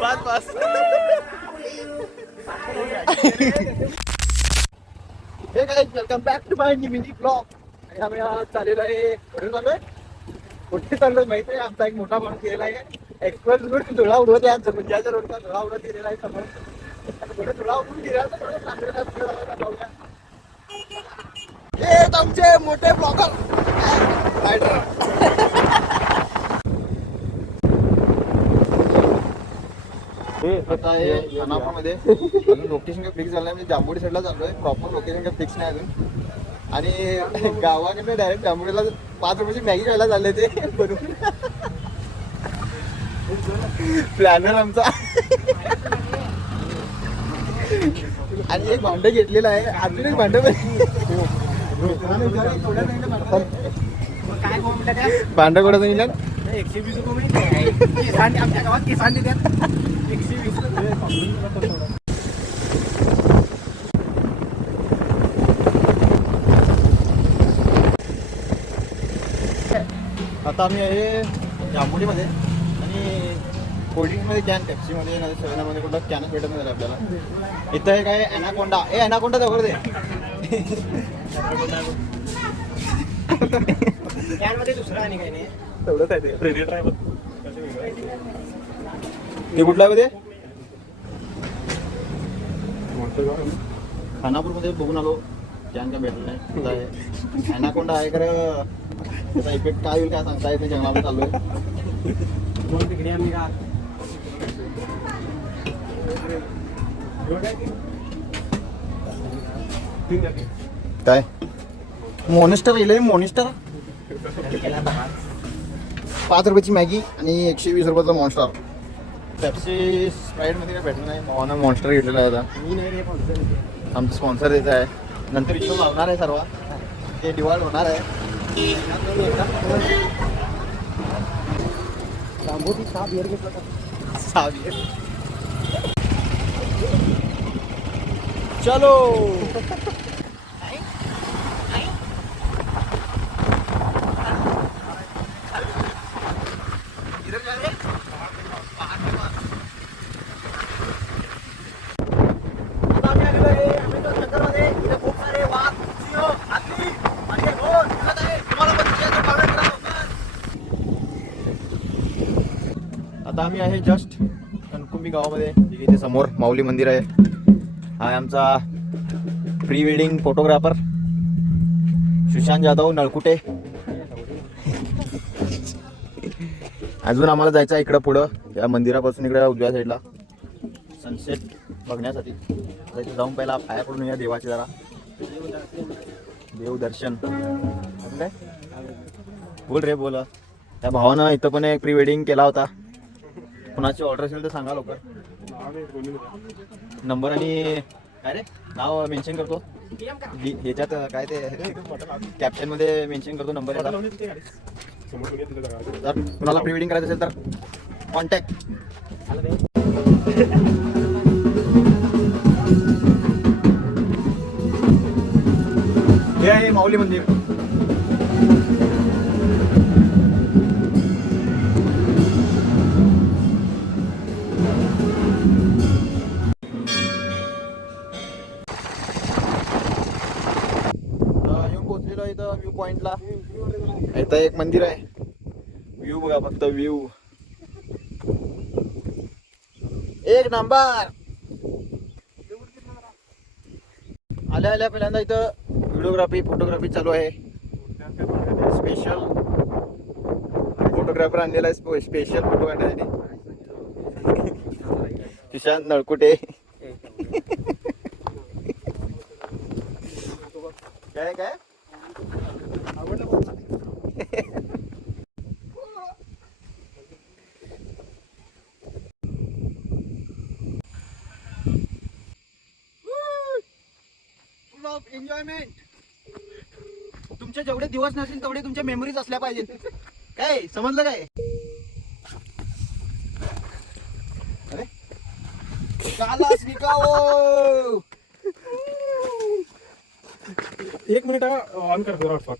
बस बस. Hey guys, welcome back to my mini blog. आणि आम्ही आज चाललेलो आहे, कुठे चाललोय, कुठे चाललोय माहिती आहे. आमचा एक मोठा माणूस गेलेला आहे एक्सप्रेस रोड धुळा उडवत आहे. आमचा गुंजाच्या रोडचा धुळा उडवत गेलेला आहे समोर. थोडं धुळा उडून गेला तर थोडं चांगलं. हे आमचे मोठे ब्लॉगर रायडर. आता हे खानापूरमध्ये अजून लोकेशन काय फिक्स झालं नाही. म्हणजे जांभोडी साईडला चाललोय, प्रॉपर लोकेशन काय फिक्स नाही अजून. आणि गावाकडे डायरेक्ट जांभोडीला 5 रुपयाची मॅगी खायला चालले ते बनवून. प्लॅनर आमचा. आणि एक भांडं घेतलेलं आहे, अजून एक भांडं भांडं कुठं सांगितलं 120 रुपये आमच्या गावात किसान देतात. 120 रुपये. आता आम्ही आहे जांभोडीमध्ये आणि कोल्ड्रिंकमध्ये कॅन, पेप्सीमध्ये नाही सेव्हनमध्ये कुठं कॅनच भेटत नाही आपल्याला. इथं आहे काय ॲनाकोंडा. ॲनाकोंडा जवळ दे. कॅनमध्ये दुसरा आणि काही नाही तेवढंच आहे ते कुठलं आहे ते खानापूरमध्ये बघून आलो. कॅन काय भेटलं नाही. ॲनाकोंडा आहे खरं, त्याचा इफेक्ट काय होईल काय सांगता येत नाही. जंगलामध्ये चाललोय. तिकडे आम्ही काय मॉनिस्टर येईल. मॉनिस्टर 5 रुपयाची मॅगी आणि 120 रुपयाचा मॉन्स्टर. पेप्सी स्प्राईटमध्ये काय भेटलं नाही. भावानं मॉन्स्टर घेतलेला आहे. आता आमचं स्पॉन्सर द्यायचं आहे. नंतर इथं लावणार आहे सर्व, ते डिवाइड होणार आहे. जांभोटी 6 बिअर घेतला. 6 बिअर. चलो. आता आम्ही आहे जस्ट कणकुंबी गावामध्ये. इथे समोर माऊली मंदिर आहे. हा आमचा pre wedding photographer Sushant Jadhav Nalkute. अजून आम्हाला जायचं आहे इकडं पुढं, या मंदिरापासून इकडे उजव्या साईडला सनसेट बघण्यासाठी. जाऊन पहिला पाया पडून या देवाचे जरा देवदर्शन. काय बोल रे बोल. त्या भावानं इथं पण एक प्री वेडिंग केला होता. कुणाची ऑर्डर असेल तर सांगा लवकर. नंबर आणि काय रे नाव मेन्शन करतो ह्याच्यात, काय ते कॅप्शन मध्ये मेन्शन करतो नंबर. जर कुणाला प्री वेडिंग करायचं असेल तर कॉन्टॅक्ट. हे आहे माऊली मंदिर. इथं व्ह्यू पॉइंटला इथं एक मंदिर आहे. व्ह्यू बघा फक्त, व्ह्यू एक नंबर. आल्या आल्या पहिल्यांदा इथं व्हिडिओग्राफी फोटोग्राफी चालू आहे. स्पेशल फोटोग्राफर आणलेला आहे स्पेशल फोटो काढण्यासाठी. सुशांत नळकुटे. काय काय एन्जॉयमेंट. तुमचे जेवढे दिवस नसतील तेवढे तुमच्या मेमरीज असल्या पाहिजेत. काय समजलं काय? अरे कालास निकाओ. 1 मिनिट ऑन कर हॉटस्पॉट.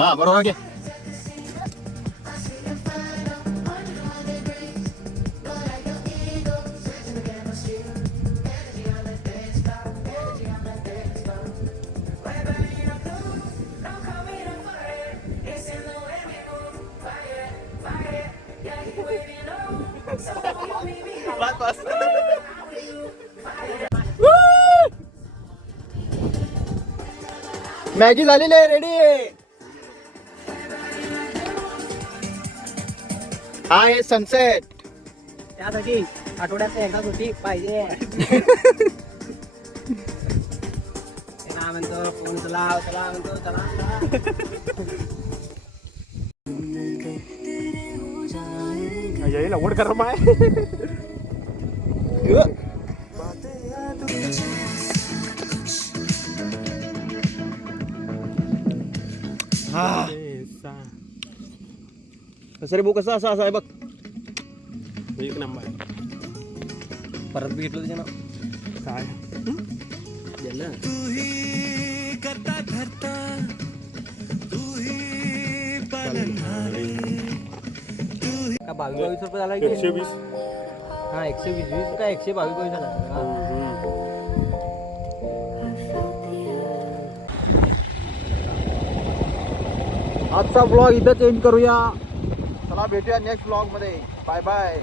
हा बरोबर घे. मॅगी झालेली आहे रेडी. हा आहे सनसेट. त्यासाठी आठवड्यात एकदा सुट्टी पाहिजे. ना म्हणतो फोन चला चला म्हणतो चला. यायला वड गरम आहे. हा रे भाऊ कसा असा आहे बघ. एक नंबर. परत बघितलं तुझ्या नाव काय का 22 रुपये झाला की 120. हा 120 का 122 झाला हा. आजचा ब्लॉग इथं चेंज करूया. चला भेटूया नेक्स्ट ब्लॉग मध्ये. Bye bye.